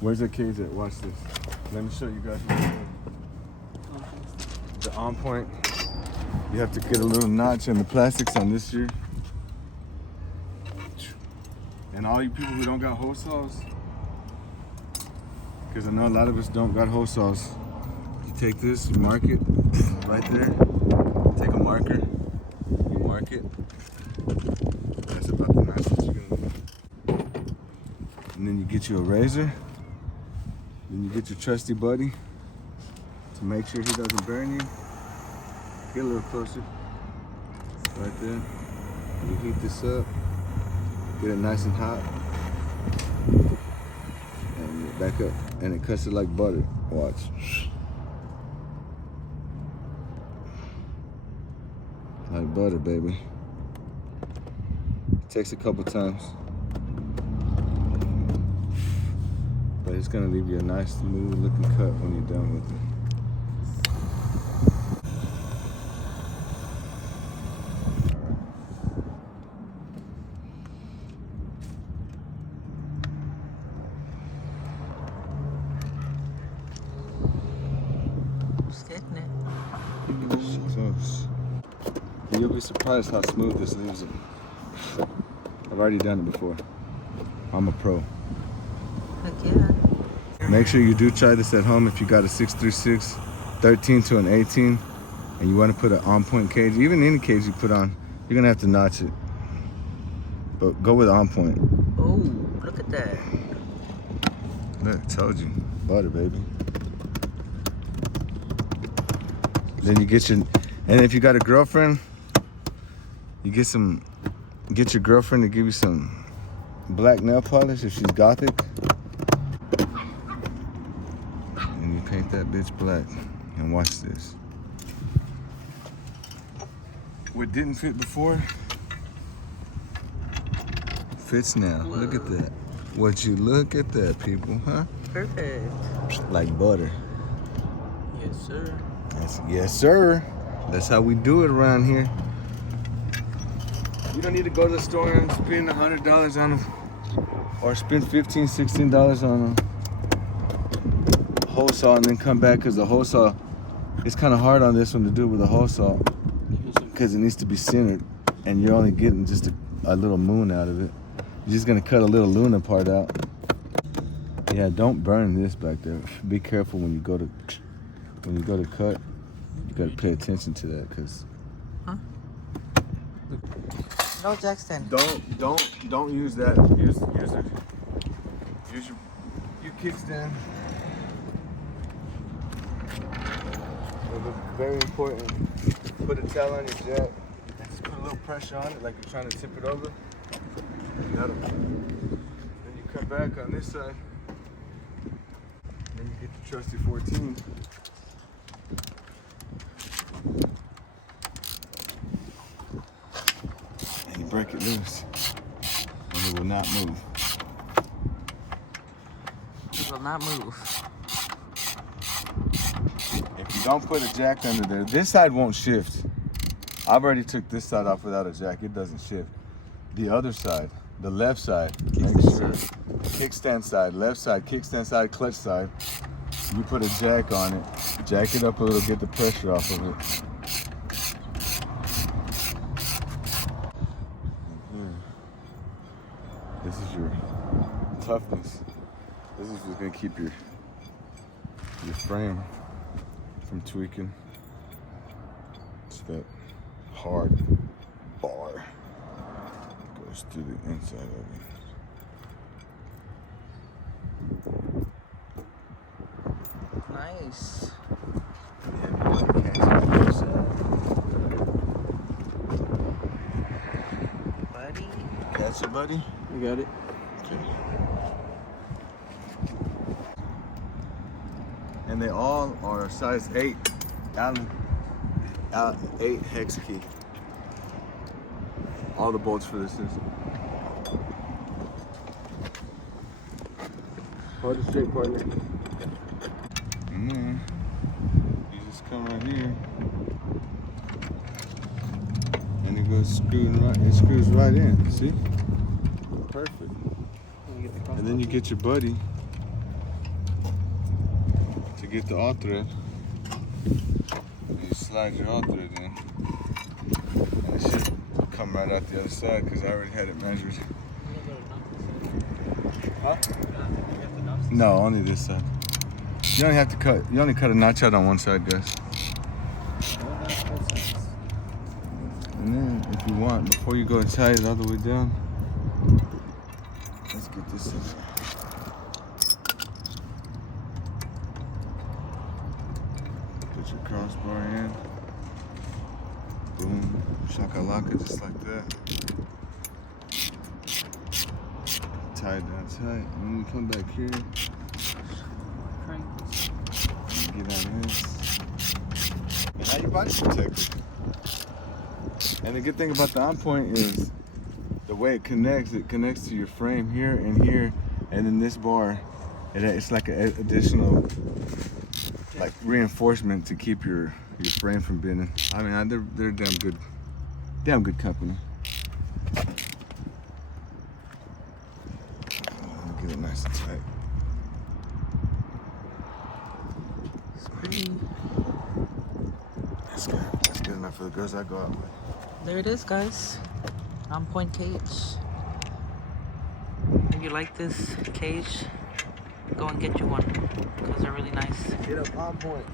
Where's the cage at? Watch this. Let me show you guys what I'm doing. The on point. You have to get a little notch in the plastics on this here. And all you people who don't got hose saws, because I know a lot of us don't got hose saws. You take this, you mark it right there. Take a marker, you mark it. That's about the nicest you're gonna do. And then you get you a razor. Then you get your trusty buddy to make sure he doesn't burn you. Get a little closer. Right there. You heat this up. Get it nice and hot. And get back up. And it cuts it like butter. Watch. Like butter, baby. It takes a couple times. But it's gonna leave you a nice, smooth looking cut when you're done with it. Close. You'll be surprised how smooth this leaves it. I've already done it before. I'm a pro. Heck yeah. Make sure you do try this at home if you got a 636, 13 to an 18, and you want to put an on point cage. Even any cage you put on, you're gonna have to notch it. But go with on point. Oh, look at that. Look, told you. Butter, baby. Then you get your, and if you got a girlfriend, you get your girlfriend to give you some black nail polish if she's gothic. And you paint that bitch black. And watch this. What didn't fit before, fits now. Whoa. Look at that. What you look at that, people, huh? Perfect. Like butter. Yes, sir. Yes, sir. That's how we do it around here. You don't need to go to the store and spend $100 on them, or spend $15, $16 on a hole saw and then come back, because the hole saw, it's kind of hard on this one to do with a hole saw because it needs to be centered, and you're only getting just a little moon out of it. You're just gonna cut a little Luna part out. Yeah, don't burn this back there. Be careful when you go to cut. You gotta pay attention to that, cause. Huh? No, Jackson. Don't use that. Use your kickstand. Very important. Put a towel on your jack. Just put a little pressure on it, like you're trying to tip it over. Then you come back on this side. Then you get your trusty 14. And you break it loose. And it will not move. It will not move. If you don't put a jack under there, this side won't shift. I've already took this side off without a jack. It doesn't shift. The other side, the left side, make sure, kickstand side, left side, kickstand side, clutch side, you put a jack on it, jack it up a little, get the pressure off of it. This is your toughness. This is what's gonna keep your frame from tweaking. It's that hard bar goes through the inside of it. Nice. Buddy. Catch it, buddy. You got it. Okay. And they all are size 8 Allen 8 hex key. All the bolts for this is. Hold it straight, partner. And then you just come right here, and it goes screwing right. It screws right in. See? Perfect. And then you get your buddy, get the all thread. You slide your all thread in. And it should come right out the other side because I already had it measured. Huh? No, only this side. You only have to cut. You only cut a notch out on one side, guys. And then, if you want, before you go and tie it all the way down, let's get this in. Put your crossbar in. Boom, shakalaka, just like that. Tie it down tight. And then you come back here. Get on this. And now your body's protected. And the good thing about the on point is the way it connects to your frame here and here, and then this bar, it's like an additional like reinforcement to keep your frame from bending. I mean, they're damn good company. Get it nice and tight. That's good. That's good enough for the girls I go out with. There it is, guys. On point cage. If you like this cage, go and get you one because they're really nice. Get up on point.